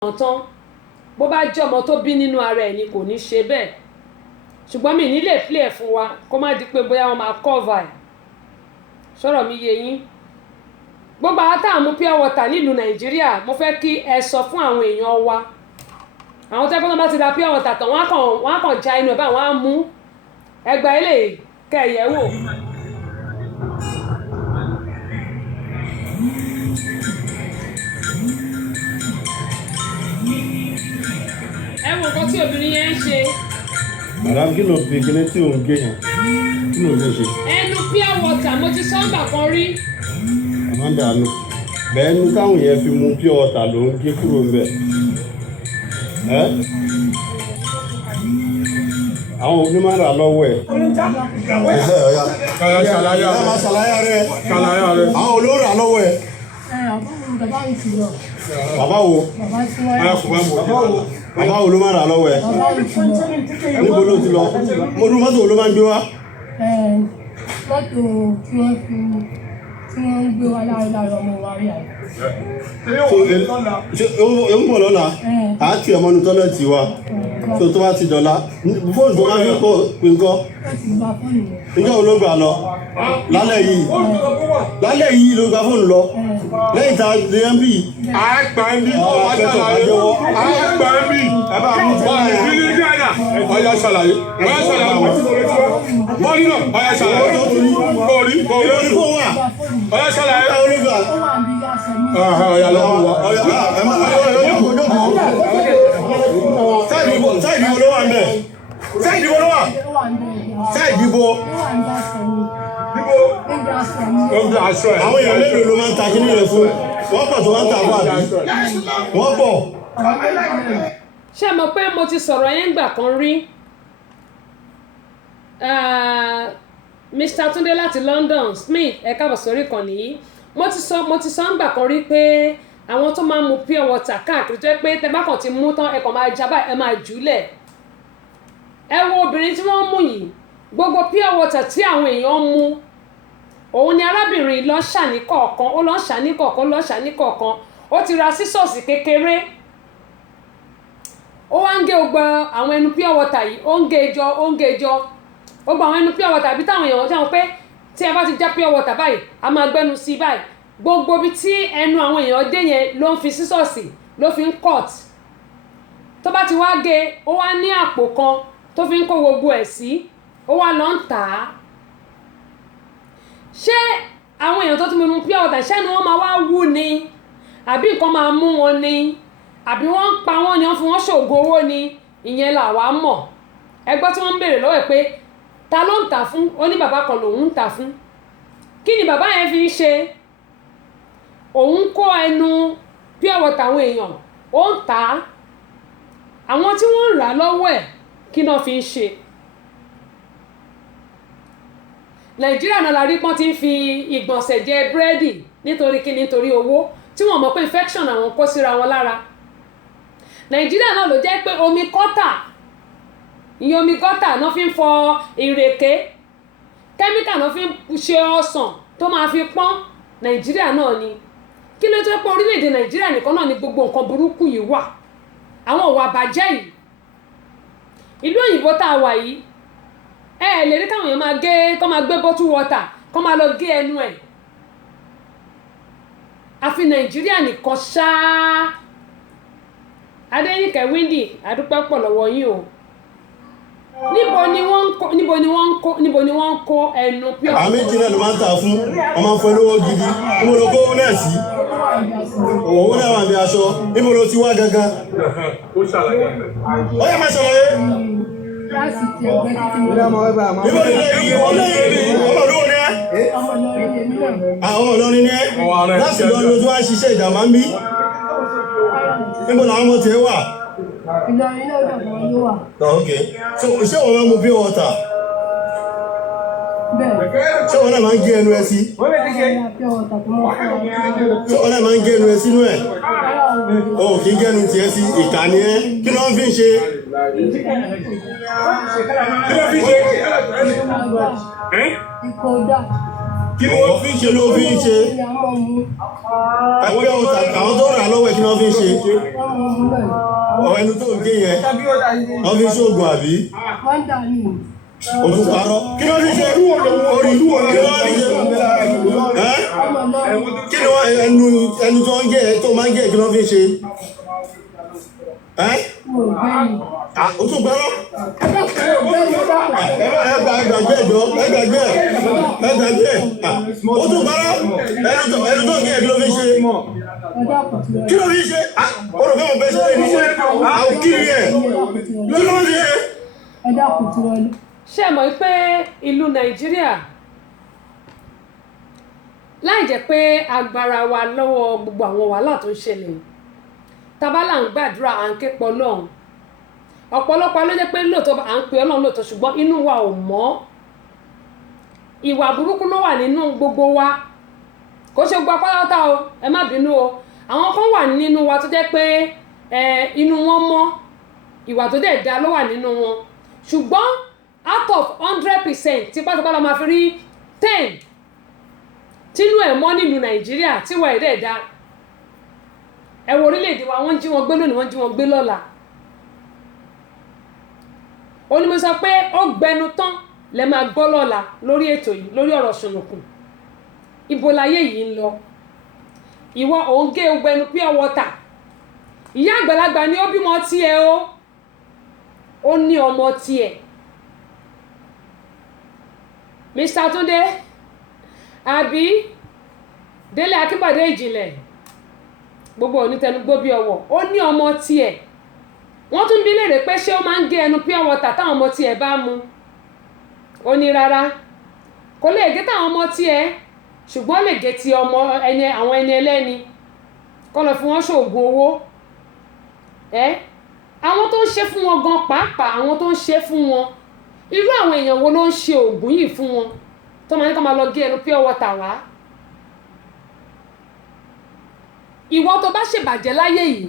tán bó bá jẹ́ ọmọ tó bí nínú ara ẹ̀ ni kò ní ṣe bẹ́ẹ̀ ṣùgbọ́n mi ní lè play ẹ̀ fún wa kó má di pé bóyá wọ́n máa cover ẹ̀ sọ̀rọ̀ mi yé yín gbogbo àwọn tá à ń mu pure water nílùú Nàìjíríà mo fẹ́ kí ẹ sọ fún àwọn èèyàn wa àwọn tẹ́kọ́ tó bá ti ra pure water tán wọ́n á kàn já inú ẹ̀ báyìí wọ́n á mú ẹgbàá ilé kẹ̀yẹ́ wò. ẹ wo nǹkan tí obìnrin yẹn ń ṣe. Madam, kí ló fi kíní tí òun gé yẹn? Kí ló ń ṣe? ẹnu pure water mo ti sọ́ńgbà kan rí. Amanda àánú. Bẹ́ẹ̀ ni káwọn yẹn fi mu pure water ló ń gé kúrò ńbẹ̀. Àwọn òbí máa ń rà lọ́wọ́ ẹ̀. Ṣàlàyé rẹ̀. Àwọn olóòrà lọ́wọ́ ẹ̀. Bàbá wo? Bàbá wo ló máa rà lọ́wọ́ ẹ̀? Níbo ló ti lọ? Mo dún mọ́tò ló máa ń gbé wá. Mọ́tò tí wọ́n ń gbé wá láàárọ̀ ọmọ wa rí àyè. Ṣé ó ń bọ̀ lọ́la? À á tiẹ̀ mọ́nu tọ́lẹ̀tì wa. Tó tó bá ti dọ̀la. Fóònù tó máa fi kọ́ pé ńkọ́. Ǹjẹ́ wo ló gbà lọ? Lálẹ́ yìí ló gba fóònù lọ. Lẹ́yìn tá a lè ń bì. Àgbà ń bí ọba ṣàlàyé. Àgbà ń bí. Ìdílé Ghana. Ọya ṣàlàyé. Ọya ṣàlàyé. Bọ́ọ̀lù náà. Ọya ṣàlàyé. Bọ́ọ̀lù. Ọya ṣàlàyé. Ọya lọ́wọ́ wa. Sáìdì wo ló wà ńbẹ̀? Sáìdì wo ló wà? Sáìdì bo. Àwọn èèyàn mélòó ló máa ń ta kíní rẹ̀ fún? Wọ́n pọ̀ tó máa ń ta àbọ̀ àbí? Wọ́n pọ̀. ṣé mo pé mo ti sọ̀rọ̀ yẹn gbà kan rí Mr. Túndé láti London Smith ẹ káàbọ̀ sórí kan nìyí mo ti sọ ń gbà kan rí pé àwọn tó máa ń mu pure water káàkiri tó jẹ́ pé tẹ́ bá kàn ti mú tán ẹ kàn máa jábà ẹ máa jùlẹ̀ ẹ wo obìnrin tí wọ́n mú yìí gbogbo pure water tí àwọn èèyàn ń mu òun ni arábìnrin lọ ṣàní kọ̀ọ̀kan ó lọ ṣàní kọ̀ọ̀kan lọ ṣàní kọ̀ọ̀kan ó ti ra sísọ̀sì kékeré ó wá ń gé gbogbo àwọn ẹnu pure water yìí ó ń gé jọ gbogbo àwọn ẹnu pure water bí táwọn èèyàn jáwọn pé tí ẹ bá ti já pure water báyìí a máa gbẹnu sí báyìí gbogbo bí tí ẹnu àwọn èèyàn dé yẹn ló ń fi sísọ̀sì ló fi ń cut tó bá ti wá gé ó wá ní àpò kan tó fi ń kó gbogbo ẹ̀ sí ó wá lọ ń tà á ṣé àwọn èèyàn tó ti mímu pure water ṣé ni wọ́n máa wá wú ni àbí nǹkan máa mú wọn ni àbí wọ́n ń pa wọ́n ni wọ́n fi wọ́n ṣògo owó ni ìyẹn làwa mọ̀ ẹgbẹ́ tí wọ́n ń béèrè lọ́wọ́ ẹ̀ pé ta ló ń tà fún ó ní bàbá kan lòun ń tà fún kí ni bàbá yẹn fi ń ṣe òun kó ẹnu pure water àwọn èèyàn ó ń tà á àwọn tí wọ́n ń rà lọ́wọ́ ẹ̀ kí náà fi ń ṣe Nàìjíríà náà la rí pọ́n ti ń fi ìgbọ̀nsẹ̀ jẹ búrẹ́dì nítorí kí nítorí owó tí wọ́n mọ̀ pé infection àwọn kó síra wọn lára Nàìjíríà náà ló jẹ́ pé omi kọ́tà ìyẹn omi gọ́tà náà fi ń fọ ìrèké kẹ́míkà náà fi ń ṣe ọsàn tó máa fi pọ́n Nàìjíríà náà ni kí ló tó pé orílẹ̀-èdè Nàìjíríà nìkan náà ni gbogbo nǹkan burúkú yìí wà àwọn ìwà àbàjẹ́ yìí ìlú òyìnbó tá a wà yìí ẹ lè rí káwọn èèyàn máa gé kọ́ máa gbé bottle water kọ́ máa lọ gé ẹnu ẹ̀ àfi Nàìjíríà nìkan ṣáá Adéníkẹ́ Windy adúpẹ́ pọ̀ lọ́wọ́ yín o níbo ni wọ́n ń kó ẹnu pure. Àmì ìjìnlẹ̀ ló máa ń tà fún ọmọ fún olówó gidi níbo ló kó náà sí owó náà wà bí aṣọ níbo ló ti wá gangan ó yẹ máa ṣàlàyé níbo ló lè yí ọmọ olówó ní ẹ́ àwọn Ìlọrin ní ẹ́ láti lọ lójú wá ṣiṣẹ́ ìjàmbá ń bí níbo làwọn ọmọ tẹ̀ wà. Ìlọrin náà lọ́wọ́ ló wà. Okay. So, ṣé wọ́n máa mu pure water? Bẹ́ẹ̀. Ṣé wọ́n náà máa ń gé ẹnu ẹ sí? Ṣé wọ́n náà máa ń gé ẹnu ẹ sínú ẹ̀? O kì í gé ẹnu tiẹ̀ sí ìkànnì ẹ. Kí ló ń fi ṣe? Kí ló fi ṣe? Ìkọ̀dà. kí ni wọ́n fi ń ṣe ló fi ń ṣe ẹgbẹ́ ọ̀tà àwọn tó rà lọ́wọ́ ẹ̀ kí wọ́n fi ń ṣe ẹnu tó ń gé yẹn wọ́n fi ń ṣoògùn àbí òtún parọ́ kí ló fi ṣe orí kí ló fi ṣe kí ni wọ́n ẹnu tó ń gé tó máa ń gé kí ló fi ṣe òtún parọ́ ẹgbàgbé ẹjọ́ ẹgbàgbé òtún parọ́ ẹnu tó ń gé kí ló fi ṣe kí ló fi ṣe olùkọ́ ọ̀bẹ ṣe ní ṣe àwọn kiri ẹ̀ kí ló fi ṣe. ṣé ẹ mọ̀ pé ìlú Nàìjíríà láì jẹ́ pé agbára wa lọ́wọ́ gbogbo àwọn wàhálà tó ń ṣẹlẹ̀ tabala ń gbàdúrà à ń ké pọ̀ lọ́hùn ọ̀pọ̀lọpọ̀ ló jẹ́ pé lóòótọ́ à ń pe Ọlọ́run lóòótọ́ ṣùgbọ́n inú wa ò mọ́ ìwà burúkú ló wà nínú gbogbo wa kò ṣe gbọ́ pátá o ẹ má bínú o àwọn kan wà nínú wa tó jẹ́ pé inú wọn mọ́ ìwà tó dẹ̀ dá ló wà nínú wọn ṣùgbọ́n out of 100% tí pátápátá la máa fi rí 10 tínú ẹ̀ mọ́ nílùú Nàìjíríà tí wọ́n ẹ̀ dẹ̀ dá ẹ wo orílẹ̀-èdè wa wọ́n jí wọn gbé lónìí wọ́n jí wọn gbé lọ́la ó ní mo sọ pé ó gbẹnu tán lẹ máa gbọ́ lọ́la lórí ètò yìí lórí ọ̀rọ̀ ṣùnùkùn ibo láyé yìí ń lọ ìwọ òun gé ogbẹnu pure water ìyá àgbàlagbà ni ó bímọ tiẹ̀ ó ní ọmọ tiẹ̀ Mr. Túndé àbí Délé Akínbọ̀dé Ìjìnlẹ̀ gbogbo onítẹnugbó bí ọwọ́ ó ní ọmọ tiẹ̀ wọ́n tún bi léèrè pé ṣé ó máa ń gé ẹnu pure water táwọn ọmọ tiẹ̀ bá mu ó ní rárá kò lè gé táwọn ọmọ tiẹ̀ ṣùgbọ́n lè gé ti ọmọ ẹni àwọn ẹni ẹlẹ́ni kọ́ lọ fi wọ́n ṣoògùn owó àwọn tó ń ṣe fún wọn gan pàápàá àwọn tó ń ṣe fún wọn irú àwọn èèyàn wo ló ń ṣe oògùn yìí fún wọn tó máa ní kó máa lọ gé ẹnu pure water wá ìwọ tó bá ṣèbàjẹ́ láyé yìí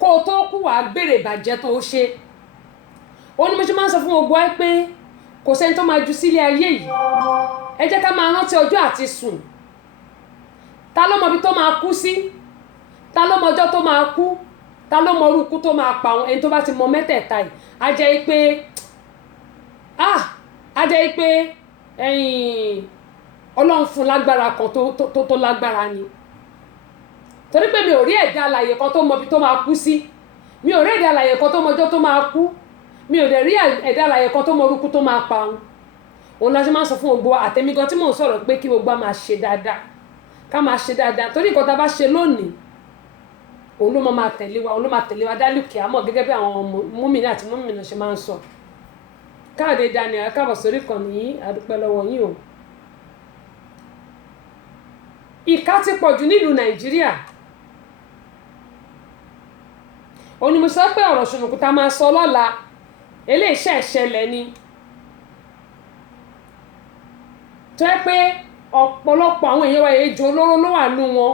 kó o tó kú wàá béèrè ìbàjẹ́ tó ṣe ó ní mo ṣe máa ń sọ fún gbogbo ẹ pé kò sẹ́ni tó máa ju sílé ayé yìí ẹ jẹ́ ká máa rántí ọjọ́ àti sùn ta ló mọ ibi tó máa kú sí ta ló mọ ọjọ́ tó máa kú ta ló mọ orúkú tó máa pa àwọn ẹni tó bá ti mọ mẹ́tẹ̀ẹ̀ta yìí á jẹ́ pé Ọlọ́run fún lágbára kan tó lágbára ni torí pé mi ò rí ẹ̀dá alààyè kan tó mọ ibi tó máa kú sí mi ò rí ẹ̀dá alààyè kan tó mọ ọjọ́ tó máa kú mi ò dẹ̀ rí ẹ̀dá alààyè kan tó mọ orúkú tó máa pa òun la ṣe máa ń sọ fún gbogbo àtẹ̀mí gan tí mò ń sọ̀rọ̀ pé kí gbogbo a máa ṣe dáadáa ká máa ṣe dáadáa torí nǹkan tá a bá ṣe lónìí òun ló máa tẹ̀lé wa òun ló máa tẹ̀lé wa dálùkì àmọ́ gẹ́gẹ́ bí àwọn múmìnì àti múmìnà ṣe máa ń sọ Káàdé Daniel káàbọ̀ sórí kan ní àdúpẹ́ lọ́wọ́ yín o ìkà ti pọ̀jù nílùú Nàìjíríà ó ní mo sọ pé ọ̀rọ̀ ṣùnùkùn tá a máa sọ lọ́la eléyìí ṣẹlẹ̀ ni tó yẹ pé ọ̀pọ̀lọpọ̀ àwọn èèyàn wa ejò olóró ló wà nù wọn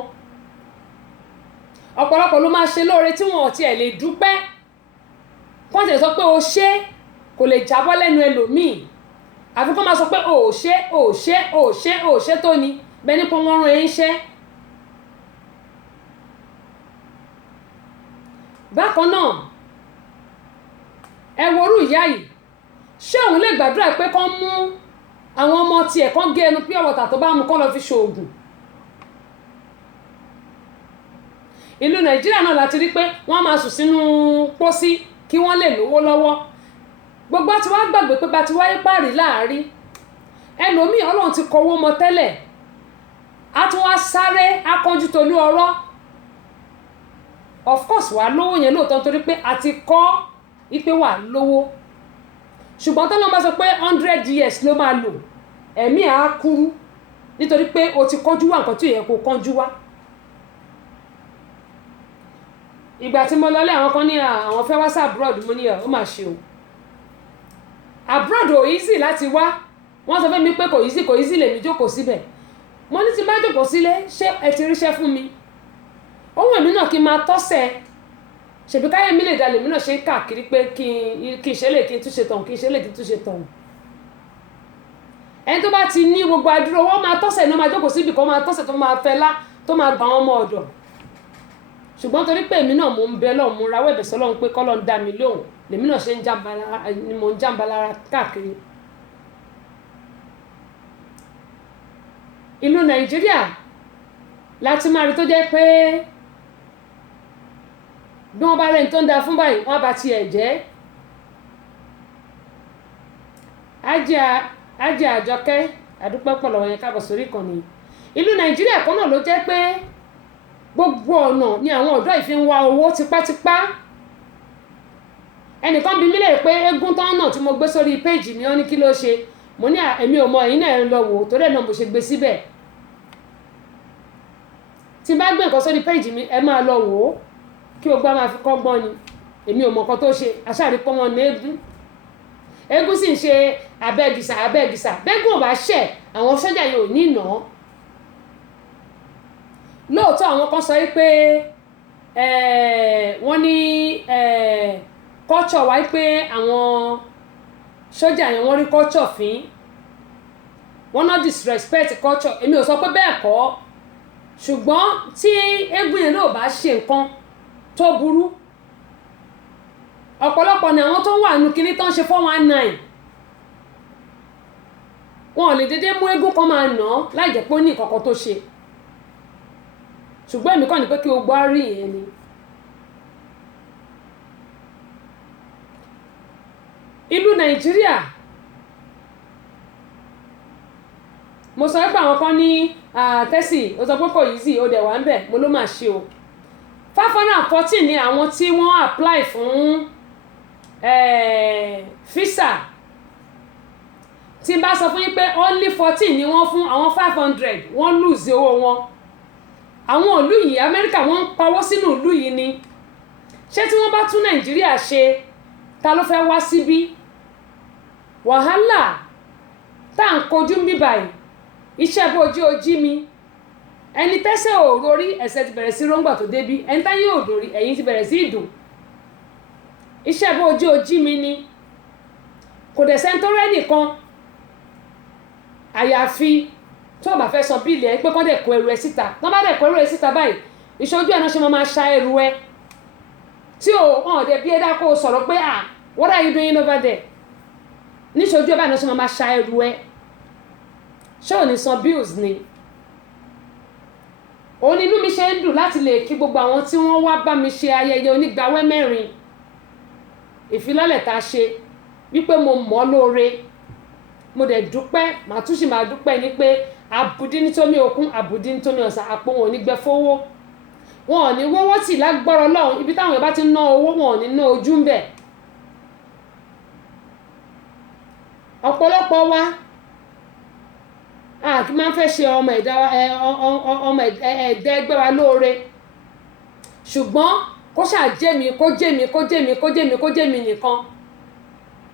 ọ̀pọ̀lọpọ̀ ló máa ṣe lóore tí wọn ò tiẹ̀ lè dúpẹ́ wọ́n ti sọ pé o ṣe kò lè jábọ́ lẹ́nu ẹlòmíì àfi kó máa sọ pé o ṣe tó ni bẹ́ẹ̀ ni pé wọ́n rán ẹ ń ṣẹ́. bákan náà ẹ worú ìyá yìí ṣé òun lè gbàdúrà pé kán mú àwọn ọmọ tiẹ̀ kán gé ẹnu pure water tó bá mu kán lọ fi ṣoògùn ìlú Nàìjíríà náà láti rí pé wọ́n máa sùn sínú pósí kí wọ́n lè lówó lọ́wọ́ gbogbo àti wá gbàgbé pé bá ti wáyé páàrí láàárín ẹlòmíì Ọlọ́run ti kọwọ́ mọ tẹ́lẹ̀ a tún wá sáré akọ́jú tolú ọ̀rọ̀ of course wà lówó yẹn lóòótọ́ nítorí pé a ti kọ́ ipe wà lówó ṣùgbọ́n tó lọ́n bá sọ pé 100 years ló máa lò ẹ̀mí á kúrú nítorí pé o ti kánjú wá nǹkan tí ò yẹ kó kánjú wá. ìgbà tí mo lọlé àwọn kan ní àwọn fẹ́ wá sí abroad mo ní ó mà ṣe o abroad ò easy láti wá wọ́n sọ fún mi pé kò easy lèmi jókòó síbẹ̀ mo ní ti bá jókòó sílé ṣé ẹ ti ríṣẹ́ fún mi ohun èmi náà kí n máa tọ́sẹ̀ ṣèbí káyọ̀ mi lè dalẹ̀ mi náà ṣe káàkiri pé kí n ṣe lè kí n túnṣe tọ̀hún kí n ṣe lè kí n túnṣe tọ̀hún ẹni tó bá ti ní gbogbo adúrò wọ́n máa tọ́sẹ̀ ní wọ́n máa jókòó síbì kan máa tọ́sẹ̀ tó máa fẹ́lá tó máa gbà wọ́n mọ́ ọ̀dọ̀ ṣùgbọ́n torí pé èmi náà mò ń bẹ lọ́hùn mo rawọ́ ẹ̀bẹ̀ sọ́lọ́hun pé kọ́lọ́ ń dá mi lóhùn lèmi náà ṣe ni mò ń jàǹbá lára káàkiri. ìlú Nàìjíríà láti máa rí tó jẹ́ pé bí wọ́n bá rẹ̀ ń tó ń da fún báyìí wọ́n bá tiẹ̀ jẹ́ Ajé Àjọkẹ́ àdúpẹ́ pọ̀ lọ́wọ́ yẹn káàbọ̀ sórí ìkànnì. ìlú Nàìjíríà kan náà ló jẹ́ pé gbogbo ọ̀nà ni àwọn ọ̀dọ́ yìí fi ń wá owó tipátipá. ẹnìkan bí mi lè pé eégún tán náà tí mo gbé sórí péjì mi ó ní kí ló ṣe mo ní èmi ò mọ ẹ̀yin náà lọ wò torí ẹ̀ náà mo ṣe gbé síbẹ̀. tí n bá gbé nǹkan sórí péjì mi ẹ máa lọ wò ó kí o gbá máa fi kọ́gbọ́n ni èmi ò mọ nǹkan tó ṣe aṣáàrí pọ́n wọn ní eégún sì ń ṣe abẹ́gìsà bẹ́gùn ò bá ṣẹ̀ àwọn sọ́jà yóò ní ìná. lóòótọ́ àwọn kan sọ pé wọ́n ní culture wáyé pé àwọn sọ́jà yẹn wọ́n rí culture fín wọ́n náà disrespect culture èmi ò sọ pé bẹ́ẹ̀ kọ́ ṣùgbọ́n tí eégún yẹn náà bá ṣe nǹkan tó burú ọ̀pọ̀lọpọ̀ ni àwọn tó wà nù kíní tó ń ṣe 419 wọn ò lè dédé mú eégún kan máa nà án láì jẹ́ pé ó ní ìkọ̀kọ̀ tó ṣe ṣùgbọ́n èmi kàn ní pé kí o gbọ́ rí ìyẹn ni. ìlú Nàìjíríà mo sọ pé àwọn kan ní tẹ́sì ó sọ pé kò yìí sì ó dẹ̀ wá ń bẹ̀ mo ló máa ṣe o 514 ni àwọn tí wọ́n apply fún visa tí n bá sọ fún yín pé only 14 ni wọ́n fún àwọn 500 wọ́n lose owó wọn. àwọn ìlú yìí Amẹ́ríkà wọ́n ń pawọ́ sínú ìlú yìí ni ṣé tí wọ́n bá tún Nàìjíríà ṣe ta ló fẹ́ wá síbí wàhálà tá à ń kojú ń bí báyìí iṣẹ́ bójú ojí mi ẹni tẹ́sẹ̀ ò rórí ẹsẹ̀ ti bẹ̀rẹ̀ sí róńgbà tó débí ẹni táyé ò dórí ẹ̀yìn ti bẹ̀rẹ̀ sí ìdùn iṣẹ́ bójú ojí mi ni kò dẹ̀ sẹ́ńtọ́rẹ́ nìkan àyàfi tó bá fẹ́ san bíìlì ẹ pé kọ́ dẹ̀ kó ẹrù ẹ síta tó bá dẹ̀ kó ẹrù ẹ síta báyìí ìṣojú ẹ̀ náà ṣe máa ṣa ẹrù ẹ tí ò hàn dẹ̀ bí ẹ dá kó o sọ̀rọ̀ pé what are you doing over there níṣojú ẹ báyìí náà ṣe máa ṣa ẹrù ẹ ṣé ò ní san bills ni òun ni inú mi ṣe ń dùn láti lè kí gbogbo àwọn tí wọ́n wá bá mi ṣe ayẹyẹ onígbàwẹ́ mẹ́rin ìfilọ́lẹ̀ tá a ṣe wípé mo mọ̀ ọ́ lóore mo dẹ̀ dúpẹ́ màá tún sì máa dúpẹ́ ní pé àbùdí nítorí òkun àbùdí nítorí ọ̀sà àpò wọn ò ní gbẹ fowó wọn ò ní wọ́wọ́ tì lágbọ́rọ̀ lọ́hùn ibi táwọn èèyàn bá ti ná owó wọn ò ní ná ojú ń bẹ̀. ọ̀pọ̀lọpọ̀ wa kí máa ń fẹ́ ṣe ọmọ ẹ̀dá ẹgbẹ́ wa lóore ṣùgbọ́n kó ṣàjẹ́mi kó jẹ́mi nìkan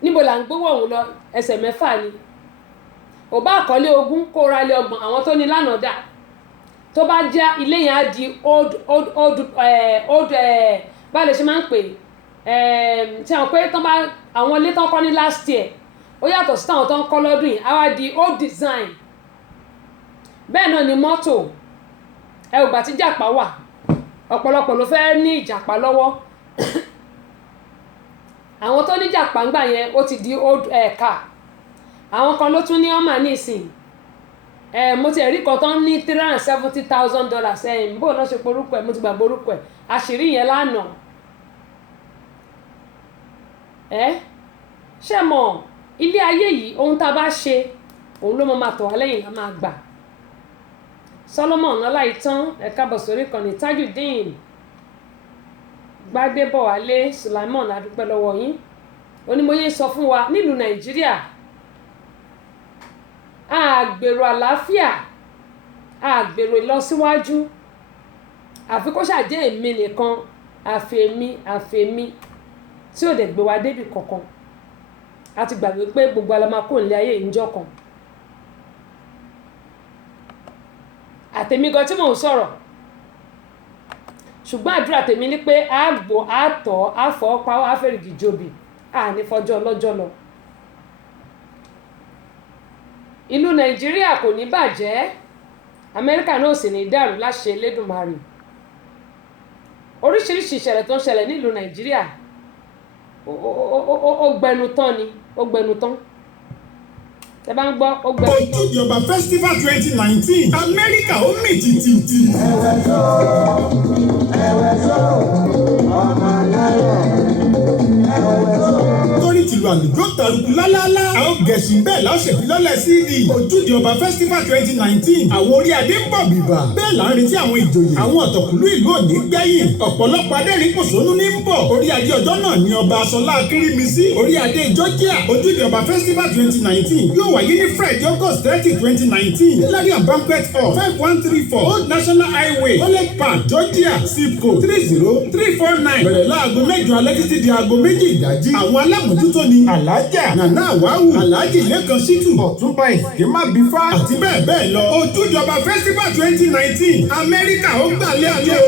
níbo là ń gbówó òun lọ ẹsẹ̀ mẹ́fà ni ò bá àkọlé ogún kó ra lé ọgbọ̀n àwọn tó ní lánàá dà tó bá jẹ́ ilé yẹn á di old bá lè ṣe máa ń pè tí àwọn pé àwọn ilé tán kọ́ ní last year ó yàtọ̀ sí táwọn tó ń kọ́ lọ́dún yìí á wá di old design bẹ́ẹ̀ náà ni mọ́tò ò gbà tí jàpá wà ọ̀pọ̀lọpọ̀ ló fẹ́ ní ìjàpá lọ́wọ́ àwọn tó ní jàpá ń gbà yẹn ó ti di old car àwọn kan ló tún ní ọmọ nísìn mo ti ẹ̀rí kan tán ní $370,000 bó náà ṣe porúkọ ẹ̀ mo ti gbàgbọ́ orúkọ ẹ̀ àṣírí yẹn lánàá ṣé mọ̀ ilé ayé yìí ohun tá a bá ṣe òun ló máa tọ̀ wá lẹ́yìn la máa gbà. Solomon Ọláìtàn ẹ káàbọ̀ sórí ìkànnì Tajudeen Gbádébọ̀wálé Sulaimon adúpẹ́ lọ́wọ́ yín onímọ̀ye sọ fún wa nílùú Nàìjíríà àgbèrò àlàáfíà àgbèrò ìlọsíwájú àfi kó ṣàjẹ́ èmi nìkan àfèmí tí ò dẹ̀ gbé wa débi kankan a ti gbàgbé pé gbogbo alamako nílé ayé ìjọ kan àtèmi gan tí mò ń sọ̀rọ̀ ṣùgbọ́n àdúrà tèmi ní pé àgbò àtọ̀ àfọ̀ọ́pá àfẹ́rìgì jòbì àní fọjọ́ ọlọ́jọ́ lọ ìlú Nàìjíríà kò ní bàjẹ́ Amẹ́ríkà náà sì ní dàrú láṣẹ Elédùmarè oríṣiríṣi ìṣẹ̀lẹ̀ tó ń ṣẹlẹ̀ nílùú Nàìjíríà ó gbẹnu tán ni ó gbẹnu tán ẹ bá ń gbọ́ ó gbẹnu tán. Ojúde Ọba Festival 2019 Amẹ́ríkà ó mì tìtìtì. Torí tìlú àlùjọ tàrùkù lálálá. A ó gẹ̀sìn bẹ́ẹ̀ láṣẹ ìfilọ́lẹ̀ CD. Ojúde Ọba Festival 2019 àwọn orí adé ń bọ̀ bìbà. Bẹ́ẹ̀ là ń retí àwọn ìjòyè. Àwọn ọ̀tọ̀kùlú ìlú òní gbẹ̀yìn. Ọ̀pọ̀lọpọ̀ adẹ́rìn pòṣónú ní ń bọ̀. Orí adé ọjọ́ náà ni ọba Aṣọlá Akírímisí. Orí adé Georgia. Ojúde Ọba Festival 2019 yóò wáyé ní Friday August 30, 2019. Hilarion Banquet Hall 5134 Old National Highway College Park Georgia zip code 30349. Bẹ̀rẹ̀ láago 8 alẹ́ títí di aago 2 ìdájí. Àwọn alámòjútó ni Alájà Nana Àwáwù, Aláàjì Lẹ́kan Ṣítù, Ọ̀túnba Ìsìnkímá Bífá àti bẹ́ẹ̀ bẹ́ẹ̀ lọ. Ojúde Ọba Festival 2019 Amẹ́ríkà ó gbàlẹ́ àjẹ́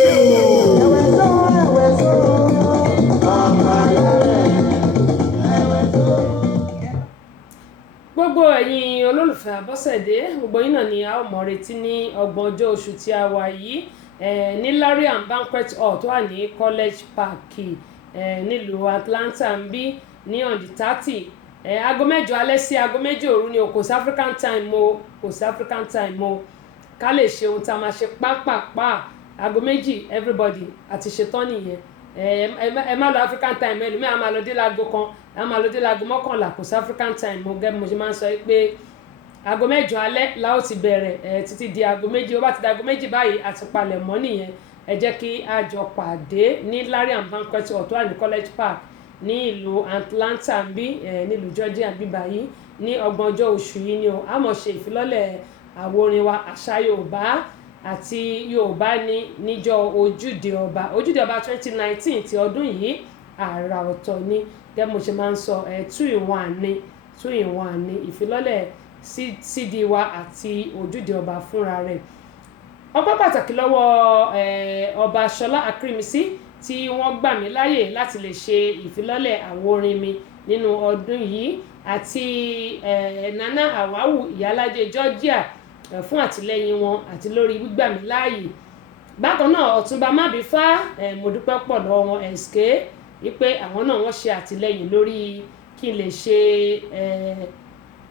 gbogbo ẹ̀yin olólùfẹ́ Abọ́sẹ̀dé gbogbo yín náà ni a ó mọ̀ retí ní 30 oṣù tí a wà yìí ní Hilarion Banquet Hall tó wà ní College Park nílùú Atlanta ń bí ní on the 30 aago 8 alẹ́ sí aago 2 òru ni kò sí African time o kò sí African time o ká lè ṣe ohun tá a máa ṣe pápápá aago 2 everybody àti ṣetán nìyẹn ẹ má lọ African time ẹlòmíràn máa lọ dé láago kan a máa lọ dé láago 11 kò sí African time mo gẹ́ mo ṣe máa ń sọ pé aago 8 alẹ́ la ó ti bẹ̀rẹ̀ títí di aago 2 ó bá ti di aago 2 báyìí àti palẹ̀ mọ́ nìyẹn ẹ jẹ́ kí a jọ pàdé ní Hilarion Banquet Hall tó wà ní College Park ní ìlú Atlanta ń bí nílùú Georgia bí báyìí ní 30 oṣù yìí ni a mọ̀ ṣe ìfilọ́lẹ̀ àwo orin wa àṣà Yorùbá àti Yorùbá ní níjọ́ Ojúde Ọba 2019 ti ọdún yìí àrà ọ̀tọ̀ ni gẹ́gẹ́ mo ṣe máa ń sọ 2-in-1 ni ìfilọ́lẹ̀ CD wa àti Ojúde Ọba fúnra rẹ̀ ọpẹ́ pàtàkì lọ́wọ́ ọba Ṣọlá Akírímisí tí wọ́n gbà mí láyè láti lè ṣe ìfilọ́lẹ̀ àwo orin mi nínú ọdún yìí àti Nana Àwáwù Ìyálájé Georgia fún àtìlẹ́yìn wọn àti lórí gbígbà mí láàyè bákan náà Ọ̀túnba Mábífá mo dúpẹ́ pọ̀ lọ́wọ́ wọn ẹ̀sìké wípé àwọn náà wọ́n ṣe àtìlẹ́yìn lórí kí n lè ṣe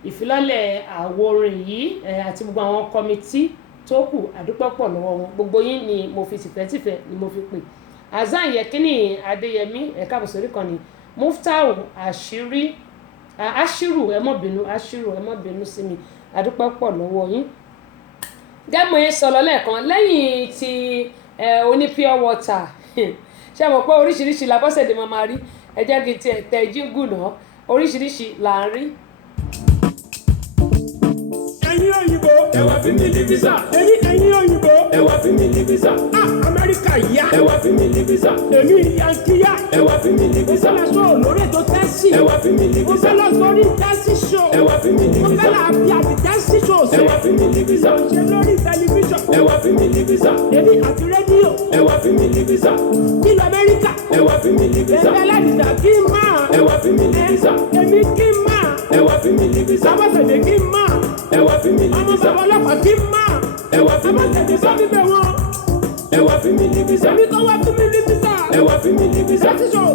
ìfilọ́lẹ̀ àwo orin yìí àti gbogbo àwọn kọmitì tó kù àdúpẹ́ pọ̀ lọ́wọ́ wọn gbogbo yín ni mo fi tìfẹ́tìfẹ́ ni mo fi pè Azan Yekini Adéyẹmí ẹ̀ka àbòsórí kan ni Muftau Ashiru ẹ má bínú sí mi àdúpẹ́ pọ̀ lọ́wọ́ yín gẹ́mọ̀ yẹn sọ̀rọ̀ lẹ́ẹ̀kan lẹ́yìn tí oní pure water ṣe mọ̀ pé oríṣiríṣi l'Abọ́sẹ̀dé máa rí ẹ jẹ́ kí n tiẹ̀ tẹ jíngù náà oríṣiríṣi là ń rí. Ẹ̀yin òyìnbó. Ẹ wá fi mí ní visa. Ẹ̀yin òyìnbó. Ẹ wá fi mí ní visa. Amẹ́ríkà yá. Ẹ wá fi mí ní visa. Èmi yankí yá. Ẹ wá fi mí ní visa. Mo fẹ́ lọ sọ olórí ètò tẹ́sí. Ẹ wá fi mí ní Mo visa. fẹ́ lọ sórí tẹ́sí show. Ẹ wá fi mí ní Mo visa. fẹ́ lọ àbí àbí tẹ́sí show Ẹ wá fi mí ní visa. ṣe lórí tẹlifíṣàn. Ẹ wá fi mí ní visa. Èmi àti rédíò. Ẹ wá fi mí ní visa. Nílùú Amẹ́ríkà. Ẹ wá fi mí ní visa. Èmi aládìsá kí n máa. Ẹ wá fi mí ní visa. Èmi kí n máa. Ẹ wá fi mí ní visa. Abọ́sẹ̀dé kí n máa. Ẹ wá fi mí ní Ọmọ visa. bàbá ọlọ́pàá kí n máa. Ẹ wá fi mí ní Abọ́sẹ̀dé visa. sọ bíbẹ̀ wọn. Ẹ wá fi mí ní visa. Èmi kan wá fún mi ní visa. Ẹ wá fi mí ní visa. Tẹ́sí show.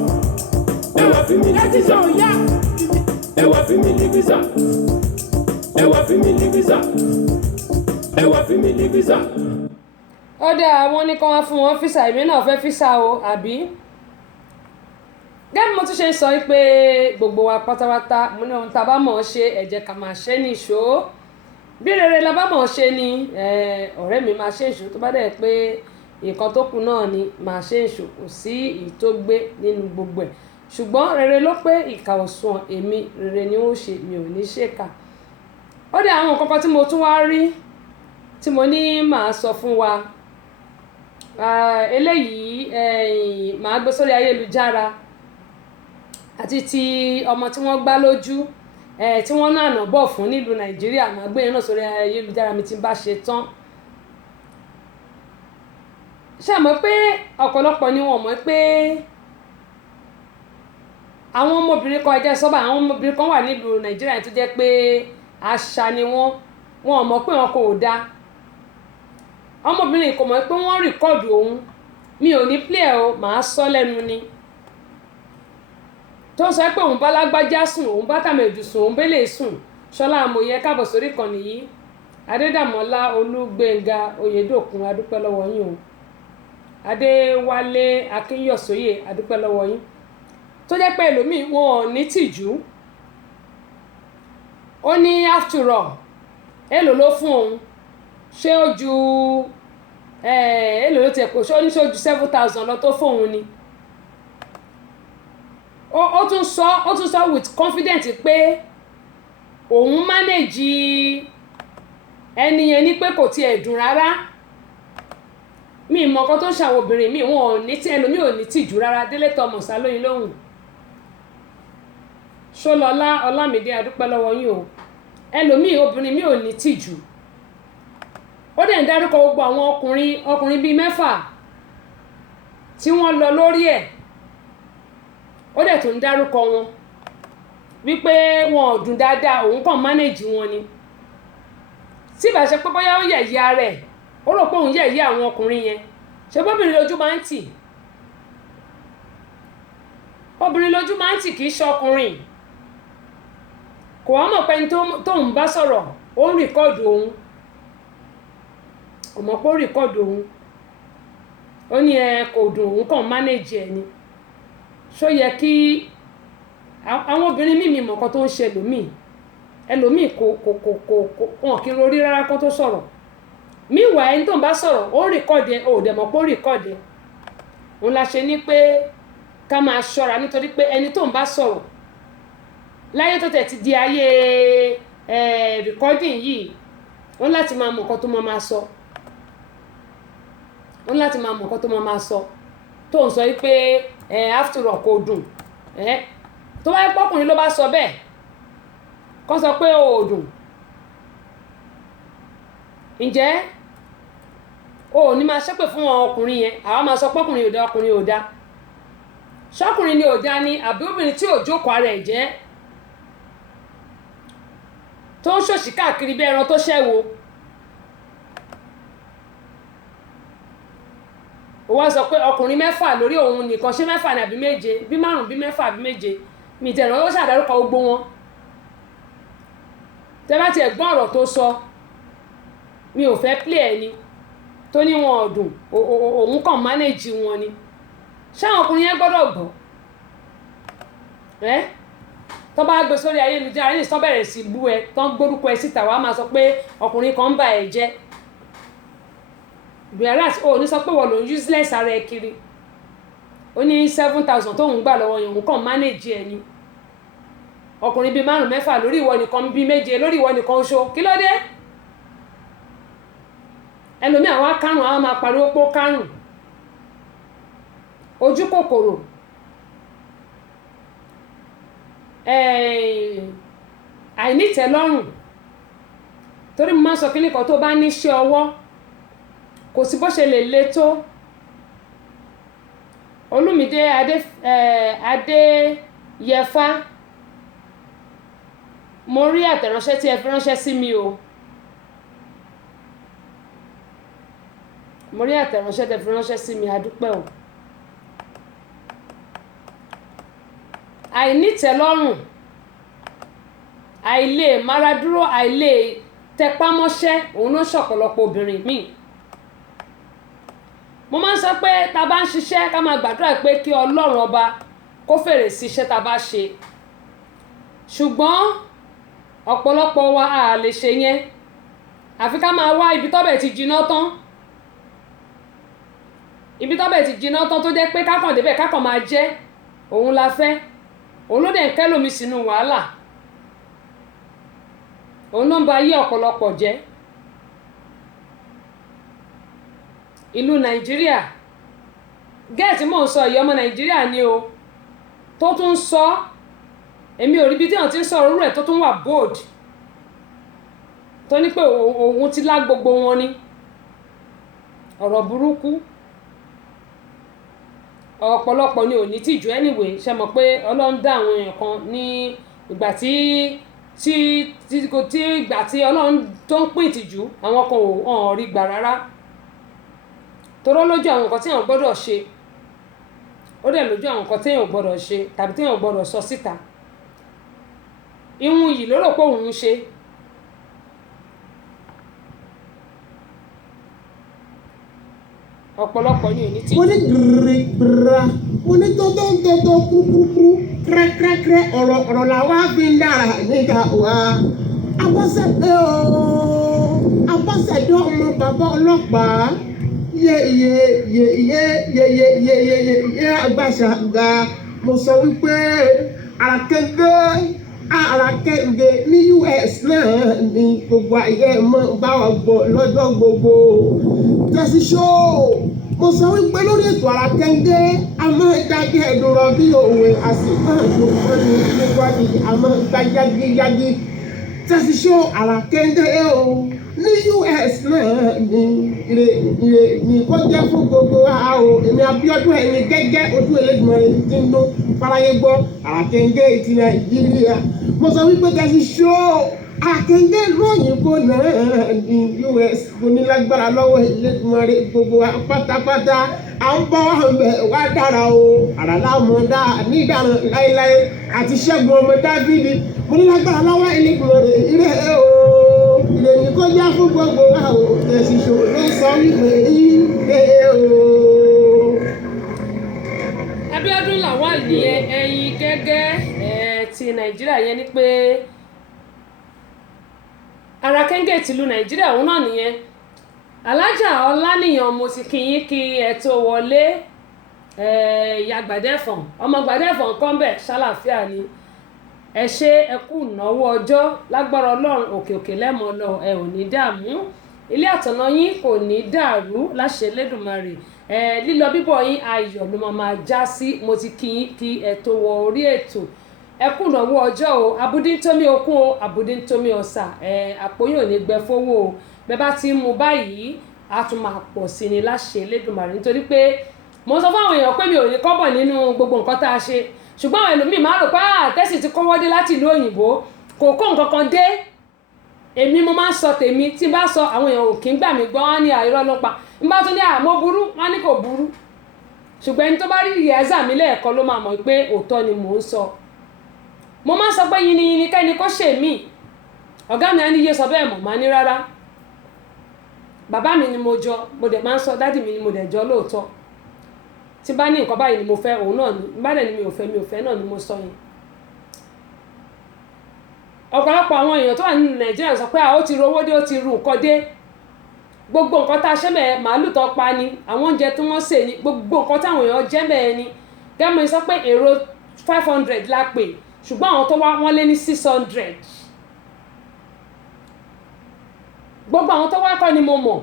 Ẹ wá fi mí ní Tẹ́sí visa. show yá. Ẹ wá fi mí ní visa. Ẹ wá fi mí ní visa. Ẹ wá fi mí ní visa. ọdẹ àwọn ní kí wọ́n fún wọn físà èmi náà fẹ́ físà o àbí gẹ́gẹ́ mo tún ṣe ń sọ pé gbogbo wa pátápátá mo ní ohun tá a bá mọ̀ ọ́ ṣe ẹ jẹ́ ká máa ṣe nìṣó bí rere la bá mọ̀ ọ́ ṣe ni ọ̀rẹ́ mi máa ṣe ìṣó tó bá dẹ̀ pé nǹkan tó kù náà ni máa ṣe ìṣó kò sí èyí tó gbé nínú gbogbo ẹ̀ ṣùgbọ́n rere ló pé ìkà òsùn èmi rere ni ó ṣe mi ò ní ṣèkà ó dẹ̀ àwọn nǹkan kan tí mo tún wá rí tí mo ní màá sọ fún wa eléyìí màá gbé sórí ayélujára àti ti ọmọ tí wọ́n gbá lójú tí wọ́n náà nà bọ̀ fún nílùú Nàìjíríà màá gbé yẹn náà sórí ayélujára mi tí n bá ṣe tán ṣàmọ́ pé ọ̀pọ̀lọpọ̀ ni wọ́n mọ̀ pé àwọn ọmọbìnrin kan ẹjẹ́ sọ́bà àwọn ọmọbìnrin kan wà nílùú Nàìjíríà tó jẹ́ pé àṣà ni wọn ò mọ̀ pé wọn kò dáa ọmọbìnrin kò mọ̀ pé wọ́n rìkọ́ọ̀dù òun mi ò ní play ẹ̀ o màá sọ lẹ́nu ni tó sọ pé òun bá lágbájá sùn òun bá tàmẹ̀dù sùn òun bẹ́lẹ̀ sùn Ṣọlá Amòye káàbọ̀ sórí ìkànnì yìí Adédàmọ́lá Olúgbénga Oyèdòkun adúpẹ́ lọ́wọ́ yín o Adéwálé Akínyọ̀sóyè adúpẹ́ lọ́wọ́ yín tó jẹ́ pé ẹlòmíì wọn ò ní tìjú ó ní after all èlò ló fún òun ṣé ó ju èlò ló tiẹ̀ pé ṣé ó ní ṣé ó ju 7,000 lọ tó fóun ni ó tún sọ with confidence pé òun manage ẹni yẹn ní pé kò tiẹ̀ dùn rárá mi mọ̀ nǹkan tó ń ṣàwọn obìnrin mi wọn ò ní tí ẹlòmíì ò ní tìjú rárá Délé Thomas alóyin lóhùn Ṣọlọ́lá Ọlámídé adúpẹ́ lọ́wọ́ yín o ẹlòmíì obìnrin mi ò ní tìjú ó dẹ̀ ń dárúkọ gbogbo àwọn ọkùnrin bíi 6 tí wọ́n lọ lórí ẹ̀ ó dẹ̀ tún ń dárúkọ wọn wípé wọn ò dùn dáadáa òun kàn manage wọn ni tí ìbá ṣe pé bóyá ó yẹ̀yẹ́ rẹ̀ ó rò pé òun yẹ̀yẹ́ àwọn ọkùnrin yẹn ṣe bóbìnrin lójú máa ń tì obìnrin lójú máa ń tì kì í ṣọkùnrin kò wá mọ̀ pé tóun bá sọ̀rọ̀ ó ń rìkọ́ọ̀dù òun kò mọ̀ pé ó rìkọ́ọ̀dù òun ó ní kò dùn òun kàn manage ẹ̀ ni ṣó yẹ kí àwọn obìnrin mímì mọ̀ nǹkan tó ń ṣe ẹlòmíì kò wọn kì í rorí rárá kó tó sọ̀rọ̀ míwàá ẹni tó ń bá sọ̀rọ̀ ó rìkọ́ọ̀dù ẹ̀ ò dẹ̀ mọ̀ pé ó rìkọ́ọ̀dù ẹ̀ òun la ṣe ní pé ká máa ṣọ́ra nítorí pé ẹni tó ń bá sọ̀rọ̀ láyé tó tẹ̀ ti di ayé recording yìí ó láti máa mọ̀ nǹkan tó máa sọ ó láti máa mọ̀ nǹkan tó máa sọ tó ń sọ wípé after all kò dùn tó bá yẹ pọ́kùnrin ló bá sọ bẹ́ẹ̀ kó sọ pé ó dùn ǹjẹ́ o ní máa ṣépè fún ọkùnrin yẹn àwa máa sọ pọ́kùnrin ò dá ọkùnrin ò dá ṣọ́kùnrin ni ò dá ní àbí obìnrin tí ò jókòó ara ẹ̀ jẹ́ tó ń ṣòṣì káàkiri bí ẹran tó ṣẹ́wó ó wá sọ pé ọkùnrin 6 lórí òun nìkan ṣé 6 ní àbí 7 bí 5 bí 6 àbí 7 mi tẹ̀rọ ó ṣàdárúkọ gbogbo wọn tẹ́ bá tiẹ̀ gbọ́n ọ̀rọ̀ tó sọ mi ò fẹ́ play ẹni tó ní wọn ọ̀dùn òun kàn manage wọn ni ṣáwọn ọkùnrin yẹn gbọ́dọ̀ gbọ́ tó bá gbé sórí ayélujára ní ìsọ́ bẹ̀rẹ̀ sí bú ẹ tó ń gbórúkọ ẹ síta wàá máa sọ pé ọkùnrin kan ń bà ẹ́ jẹ́ whereas o ní sọ pé wọ́n ló ń useless ara ẹ kiri ó ní 7,000 tóun gbà lọ́wọ́ yẹn òun kàn manage ẹ ni ọkùnrin bíi 5 6 lórí ìwọ nìkan bíi 7 lórí ìwọ nìkan oṣù kí ló dé ẹlòmí àwọn akárùn àwọn máa pariwo pó kárùn ojú kòkòrò àìnítẹ́lọ́rùn torí mo máa sọ kíní kan tó bá níṣẹ́ ọwọ́ kò sí bó ṣe lè le tó Olúmídé Adéyẹfá mo rí àtẹ̀ránṣẹ́ tí ẹ fi ránṣẹ́ sí mi o mo rí àtẹ̀ránṣẹ́ tí ẹ fi ránṣẹ́ sí mi adúpẹ́ o àìnítẹ́lọ́rùn àìlè máradúró àìlè tẹpámọ́ṣẹ́ òun ló ṣọ̀pọ̀lọpọ̀ obìnrin míì mo máa ń sọ pé tá bá ń ṣiṣẹ́ ká máa gbàdúrà pé kí Ọlọ́run ọba kó fèrè sí iṣẹ́ tá bá ṣe ṣùgbọ́n ọ̀pọ̀lọpọ̀ wa a lè ṣe yẹn àfi ká máa wá ibi tọ́bẹ̀ ti jiná tán ibi tọ́bẹ̀ ti jiná tán tó jẹ́ pé kákàn débẹ̀ kákàn máa jẹ́ òun la fẹ́ òun ló dẹ̀ ń kẹ́lòmí sínú wàhálà òun ló ń ba ayé ọ̀pọ̀lọpọ̀ jẹ́ ìlú Nàìjíríà gẹ́ẹ̀tì mò ń sọ ìyá ọmọ Nàìjíríà ni o tó tún sọ èmi ò rí bí tí wọ́n ti ń sọ orú rẹ̀ tó tún wà bold tó ní pé òun ti lá gbogbo wọn ni ọ̀rọ̀ burúkú ọ̀pọ̀lọpọ̀ ni ò ní tìjú anyway ṣe mọ̀ pé Ọlọ́run dá àwọn èèyàn kan ní ìgbà tí tí ìgbà tí Ọlọ́run tó ń pín ìtìjú àwọn kan ò rí gbà rárá toró lójú àwọn nǹkan tí èèyàn gbọ́dọ̀ ṣe ó dẹ̀ lójú àwọn nǹkan tí èèyàn gbọ́dọ̀ ṣe tàbí tí èèyàn gbọ́dọ̀ sọ síta ìhun yìí ló rò pé òun ń ṣe ọ̀pọ̀lọpọ̀ ní òní tí. mo ní gbìrìgbìrà mo ní tótótótó kúkúkú kẹ́rẹ́kẹ́rẹ́ ọ̀rọ̀ làwa fi ń dára níta wa. Abọ́sẹ̀dé Abọ́sẹ̀dé ọmọ bàbá ọlọ́pàá yé agbáṣàgà mo sọ wípé àràkẹ́gbẹ́ ní US náà ní gbogbo ayé mọ́ bá wa gbọ́ lọ́jọ́ gbogbo. Tẹ̀sí ṣó mo sọ wípé lórí ètò àràkẹ́gbẹ́ a máa dájú ẹ̀dùnrọ̀ bí òwe a sì máa lò wọ́n ní níwájú a máa gbá yágíyágí. Tẹ̀sí ṣó àràkẹ́gbẹ́ o ní US náà ní kó jẹ́ fún gbogbo wa o èmi Abíọ́dún ẹni gẹ́gẹ́ ojú Elédùmarè ti ń dún fáráyé gbọ́ àràkẹ́gbẹ́ ti Nàìjíríà. Mo sọ wípé Tẹ̀sí ṣó àkẹ́gbẹ́ lóyìnbó náà ní US kò ní lágbára lọ́wọ́ Elédùmarè gbogbo wa pátápátá à ń bọ́ ọ̀bẹ wá dára o àràlámọ̀dá nídàrán láéláé àti Ṣẹ́gun ọmọ Dáfídì mo ní lágbára lọ́wọ́ Elédùmarè ire o ire ní kó já fún gbogbo wa o Tẹ̀sí ṣó ló sọ wípé ire o. Abíọ́dún Lawal ní ẹ̀yin gẹ́gẹ́ ti Nàìjíríà yẹn ni pé àràkẹ́gbẹ́ tìlú Nàìjíríà òun náà nìyẹn Alájà Ọláníyàn mo ti kí yín kí ẹ tó wọlé ìyá Gbàdẹ́fọ̀n ọmọ Gbàdẹ́fọ̀n kan bẹ̀ ṣàlàáfíà ni ẹ ṣe ẹ kú ìnáwó ọjọ́ lágbára Ọlọ́run òkè òkè lẹ́mọ̀ lọ ẹ ò ní dààmú ilé àtọ̀nà yín kò ní dàrú láṣẹ Elédùmarè lílọ bíbọ̀ yín ayọ̀ ló máa já sí mo ti kí yín kí ẹ tó wọ orí ètò ẹ kú ìnáwó ọjọ́ o abúdíntómi okun o abúdíntómi ọ̀sà àpòyìn ò ní gbẹ fowó o bẹ́ẹ̀ bá ti ń mu báyìí a tún máa pọ̀ sí ni láṣẹ Elédùmarè nítorí pé mo sọ fún àwọn èèyàn pé mi ò ní kọ́bọ̀ nínú gbogbo nǹkan tá a ṣe ṣùgbọ́n àwọn ẹlòmíì máa rò pé Tẹ́sí ti kọ́wọ́ dé láti ìlú òyìnbó kò kó nǹkan kan dé èmi mo máa ń sọ tèmi tí n bá sọ àwọn èèyàn ò kí ń gbà mí gbọ́ wọn ní àìrọ́ ló pa n bá tún ní àmọ́ burú wọn ní kò burú ṣùgbọ́n ẹni tó bá rí ìyẹ́sà mi lẹ́ẹ̀kan ló máa mọ̀ pé òótọ́ ni mò ń sọ mo máa ń sọ pé yìnyín kẹ́ni kó ṣe mí ọ̀gá mi á ní iye sọ bẹ́ẹ̀ mọ̀ máa ní rárá bàbá mi ni mo jọ mo dẹ̀ máa ń sọ dádì mi ni mo dẹ̀ jọ lóòótọ́ tí bá ní nǹkan báyìí ni mo fẹ́ òun náà ni bá dẹ̀ ni mi ò fẹ́ náà ni mo sọ yẹn ọ̀pọ̀lọpọ̀ àwọn èèyàn tó wà nínú Nàìjíríà sọ pé ó ti rówó dé ó ti ru nǹkan dé gbogbo nǹkan tá a ṣe mẹ́ẹ̀ màálù tó pa ni àwọn oúnjẹ tí wọ́n sè ni gbogbo nǹkan táwọn èèyàn jẹ́ mẹ́ẹ̀ ni gẹ́gẹ́ sọ pé èrò 500 la pè ṣùgbọ́n àwọn tó wá wọ́n lé ní 600 gbogbo àwọn tó wá kọ́ ni mo mọ̀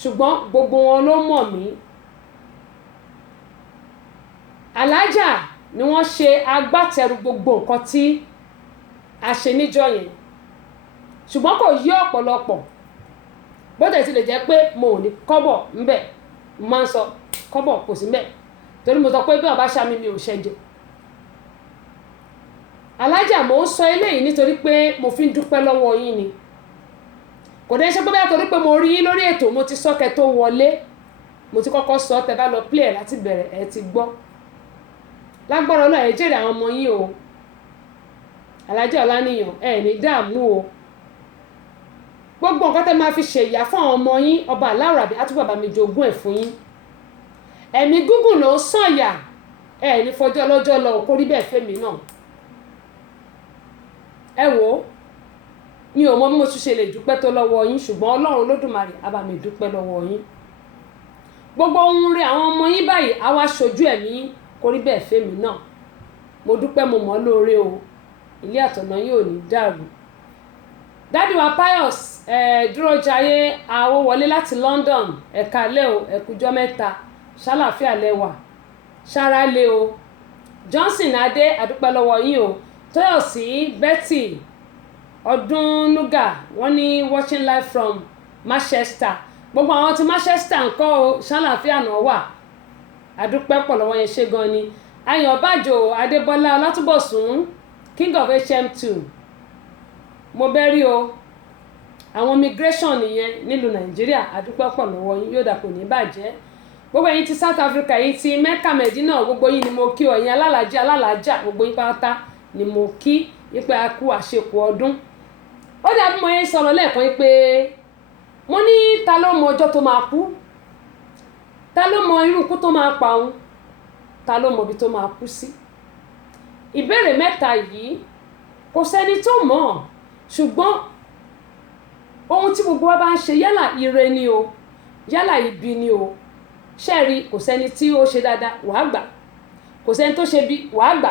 ṣùgbọ́n gbogbo wọn ló mọ̀ mí Alájà ni wọ́n ṣe agbátẹrù gbogbo nǹkan tí a ṣe níjọ́ yẹn ṣùgbọ́n kò yí ọ̀pọ̀lọpọ̀ bó tẹ̀ sí lè jẹ́ pé mo ò ní kọ́bọ̀ ńbẹ̀ mo máa ń sọ kọ́bọ̀ kò sí ńbẹ̀ torí mo sọ pé bí wọ́n bá ṣàmì mi ò ṣẹ́jẹ́ Alájà mo ń sọ eléyìí nítorí pé mo fi ń dúpẹ́ lọ́wọ́ yín ni kò dẹ́ ṣe pé bẹ́ẹ̀ torí pé mo rí yín lórí ètò mo ti sọ́kẹ́ tó wọlé mo ti kọ́kọ́ sọ tẹ́ bá lọ play láti bẹ̀rẹ̀ ẹ ti gbọ́ lágbára Ọlọ́run ẹ jèrè àwọn ọmọ yín o Alájà Ọláníyàn ẹ ní dààmú o gbogbo nǹkan tẹ́ máa fi ṣèyà fún àwọn ọmọ yín ọba aláwòrábí àtúbọ̀ bá mi jogún ẹ̀ fún yín ẹ̀mí gúngùn ló ń sànyà ẹ ní fọjọ́ ọlọ́jọ́ lọ kó rí bẹ́ẹ̀ fẹ́mi náà ẹ wò ó mi ò mọ bí mo tún ṣe lè dúpẹ́ tó lọ́wọ́ yín ṣùgbọ́n Ọlọ́run Olódùmarè á bá mi dúpẹ́ lọ́wọ́ yín gbogbo ohun rẹ̀ àwọn ọmọ yín báyìí á wá ṣojú ẹ̀mí kó rí bẹ́ẹ̀ fẹ́mi náà mo dúpẹ́ mo mọ̀ lóore o ilé àtọ̀nà yín ò ní dàrú dádì wa Pius Dúrójayé Awówọlé láti London ẹ̀ka lẹ́ o ẹ̀kújọ́ mẹ́ta ṣàlàáfíà lẹ́wà ṣára lé o Johnson Adé àdúpẹ́ lọ́wọ́ yín o Tóyọ̀sí Betty Ọdúnnúgà wọ́n ní watching live from Manchester gbogbo àwọn tí Manchester ń kọ́ o ṣàlàáfíà náà wà àdúpẹ́ pọ̀ lọ́wọ́ yẹn ṣe gan ni Ayọ̀bájò Adébọ́lá Ọlátúbọ̀sún King of HM2 mo bẹ́rí o àwọn immigration nìyẹn nílùú nàìjíríà àdúpẹ́ pọ̀ lọ́wọ́ yín yóò dà kò ní bàjẹ́ gbogbo ẹ̀yin ti South Africa yìí ti Mecca Medina gbogbo yín ni mo kí ọ ẹ̀yin alálàájá gbogbo yín pátá ni mo kí ipe a kú àṣekù ọdún ó dàbí mo yẹn sọ̀rọ̀ lẹ́ẹ̀kan pé mo ní ta ló mọ ọjọ́ tó máa kú ta ló mọ irú ikú tó máa pa òun ta ló mọ ibi tó máa kú sí ìbéèrè mẹ́ta yìí kò sẹ́ni tó mọ̀ ṣùgbọ́n ohun tí gbogbo wa bá ń ṣe yálà ire ni o yálà ibi ni o ṣẹ́ẹ̀rí kò sẹ́ni tí ó ṣe dáadáa wàá gbà kò sẹ́ni tó ṣe bí wàá gbà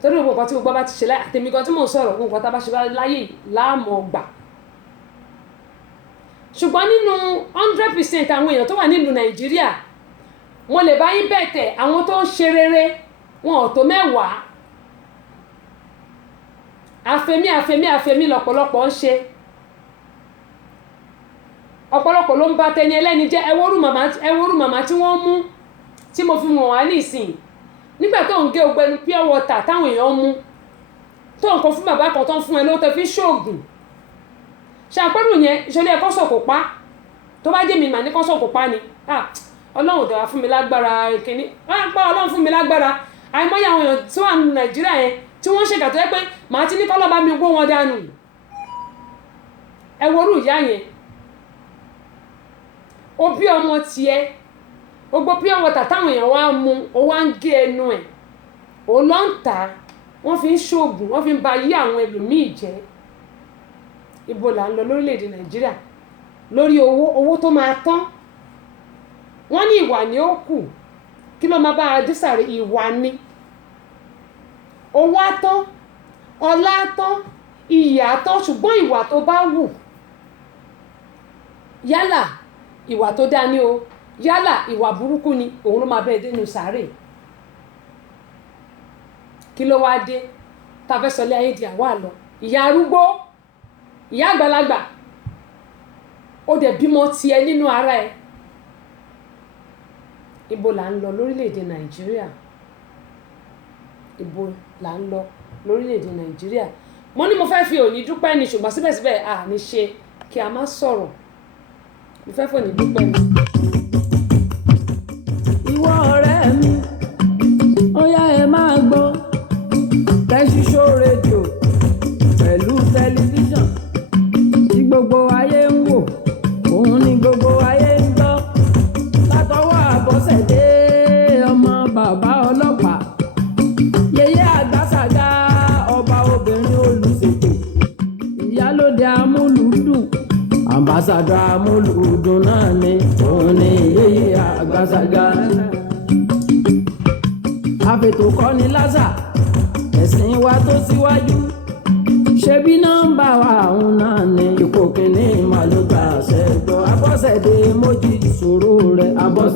torí gbogbo nǹkan tí gbogbo bá ti ṣe láyé àtẹ̀mí gan tí mò ń sọ̀rọ̀ gbogbo nǹkan tá a bá ṣe láyé láàmú gbà ṣùgbọ́n nínú 100% àwọn èèyàn tó wà nílùú nàìjíríà mo lè bá yín bẹ̀tẹ̀ àwọn tó ń ṣe rere wọn ò tó 10 àfẹ̀mí lọ́pọ̀lọpọ̀ ń ṣe ọ̀pọ̀lọpọ̀ ló ń bá tẹni ẹlẹ́ni jẹ́ ẹwọ́rú màmá tí wọ́n mú tí mo fi wọ̀n wá nísìn nígbà tó ń gé ogbẹnu pure water táwọn èèyàn mú tó nǹkan fún bàbá kan tó ń fún ẹ ló tẹ fi ṣoògùn ṣàpẹ́rù yẹn ìṣẹ̀lẹ̀ ẹ̀kọ́ sọ̀kò pa tó bá jẹ́ mi mà ní kọ́ sọ̀kò pa ni ọlọ́run dẹ̀wà fún mi lágbára kìíní ọlọ́run fún mi lágbára àìmọye àwọn èèyàn tí wà ní nàìjíríà yẹn tí wọ́n ṣe gàtọ́ pé màá ti ní kọ́lọ́ bá mi gbó wọn dànù ẹ worú ìyá yẹn ó bí ọmọ tiẹ̀ gbogbo pure water táwọn èèyàn wá mú ó wá ń gé ẹnu ẹ̀ ó lọ ń tà á wọ́n fi ń ṣoògùn wọ́n fi ń ba yí àwọn ẹlòmíì jẹ́ ibo là ń lọ lórílẹ̀‐èdè nàìjíríà lórí owó tó máa tán wọ́n ní ìwà ni ó kù kí ló máa bá a dé sàré ìwà ni owó àtán ọlá àtán iyì àtán ṣùgbọ́n ìwà tó bá wù yálà ìwà tó dá ní o yálà ìwà burúkú ni òun ló máa bẹ́ẹ̀ dénú sàárè kí ló wáá dé tá a fẹ́ sọlé ayé di àwa lọ ìyá arúgbó ìyá àgbàlagbà ó dẹ̀ bímọ tiẹ̀ nínú ara ẹ̀ ibo là ń lọ lórílẹ̀‐èdè nàìjíríà ibo là ń lọ lórílẹ̀‐èdè nàìjíríà mo ní mo fẹ́ fi òní dúpẹ́ ni ṣùgbọ́n síbẹ̀síbẹ̀ à ní ṣe kí a má sọ̀rọ̀ mo fẹ́ fòní dúpẹ́ ni. ìwọ ọ̀rẹ́ mi ó yá ẹ máa gbọ́ Tẹ́síṣó rédíò pẹ̀lú tẹlifíṣàn tí gbogbo ayé ń wò òun ni gbogbo ayé ń gbọ́ látọwọ́ Àbọ̀sẹ̀dé ọmọ bàbá ọlọ́pàá yèyé àgbàsàgà ọba obìnrin olùṣètò ìyálóde amúlùúdùn àmbàsàdọ̀ amúlùúdùn náà ni òun ni yèyé àgbàsàgà àfètò kọ́ni lásà ẹ̀sìn wa tó síwájú ṣebí nọ́mbà wa òun náà ni ipò kìíní màlúù gbà ṣẹ́gbọ́ Àbọ̀sẹ̀dé Mojí ìṣòro rẹ̀ Àbọ̀sẹ̀dé.